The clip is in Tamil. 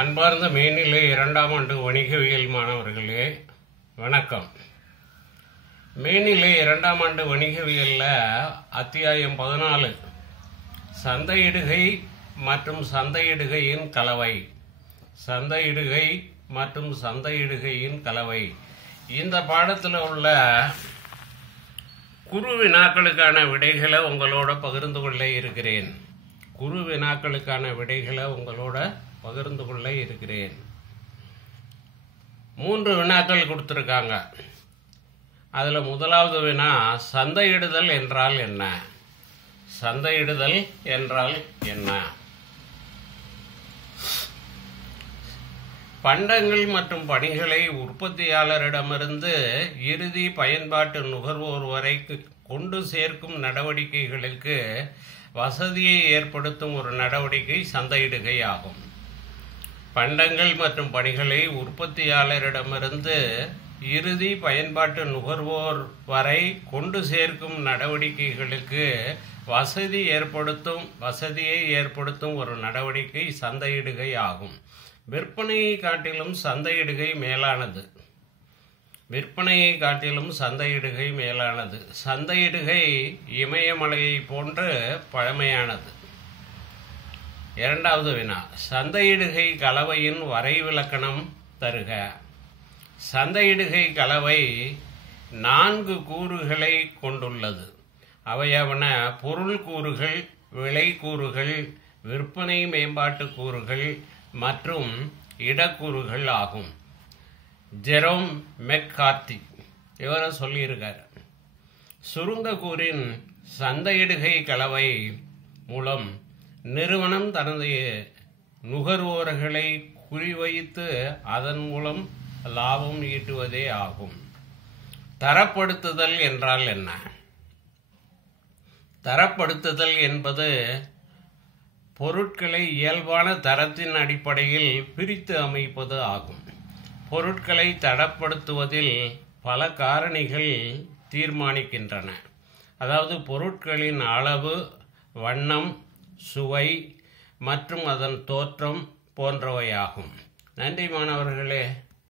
அன்பார்ந்த மேல்நிலை 2ஆம் ஆண்டு வணிகவியல் மாணவர்களே வணக்கம். மேல்நிலை 2ஆம் ஆண்டு வணிகவியலில் அத்தியாயம் 14 சந்தையிடுகை மற்றும் சந்தையிடுகையின் கலவை. சந்தையிடுகை மற்றும் சந்தையிடுகையின் கலவை. இந்த பாடத்தில் உள்ள குறு வினாக்களுக்கான விடைகளை உங்களோட பகிர்ந்து கொள்ள இருக்கிறேன். குறு வினாக்களுக்கான விடைகளை உங்களோட பகிர்ந்து கொள்ள இருக்கிறேன். 3 வினாக்கள் கொடுத்துருக்காங்க. அதில் முதலாவது வினா, சந்தையிடுதல் என்றால் என்ன? சந்தையிடுதல் என்றால் என்ன? பண்டங்கள் மற்றும் பணிகளை உற்பத்தியாளரிடமிருந்து இறுதி பயன்பாட்டு நுகர்வோர் வரை கொண்டு சேர்க்கும் நடவடிக்கைகளுக்கு வசதியை ஏற்படுத்தும் ஒரு நடவடிக்கை சந்தையிடுகை ஆகும். பண்டங்கள் மற்றும் பணிகளை உற்பத்தியாளரிடமிருந்து இறுதி பயன்பாட்டு நுகர்வோர் வரை கொண்டு சேர்க்கும் நடவடிக்கைகளுக்கு வசதியை ஏற்படுத்தும் ஒரு நடவடிக்கை சந்தையிடுகை ஆகும். விற்பனையை காட்டிலும் சந்தையிடுகை மேலானது. விற்பனையை காட்டிலும் சந்தையிடுகை மேலானது. சந்தையிடுகை இமயமலையை போன்று பழமையானது. 2வது வினா, சந்தையிடுகை கலவையின் வரைவிலக்கணம் தருக. சந்தையிடுகை கலவை 4 கூறுகளை கொண்டுள்ளது. அவையாவன பொருள் கூறுகள், விலை கூறுகள், விற்பனை மேம்பாட்டு கூறுகள் மற்றும் இடக்கூறுகள் ஆகும். ஜெரோம் மெக்கார்த்தி இவரை சொல்லியிருக்கார். சுருங்க கூறின் சந்தையிடுகை கலவை மூலம் நிறுவனம் தனது நுகர்வோர்களை குறிவைத்து அதன் மூலம் லாபம் ஈட்டுவதே ஆகும். தரப்படுத்துதல் என்றால் என்ன? தரப்படுத்துதல் என்பது பொருட்களை இயல்பான தரத்தின் அடிப்படையில் பிரித்து அமைப்பது ஆகும். பொருட்களை தரப்படுத்துவதில் பல காரணிகள் தீர்மானிக்கின்றன. அதாவது பொருட்களின் அளவு, வண்ணம், சுவை மற்றும் அதன் தோற்றம் போன்றவையாகும். நன்றி மாணவர்களே.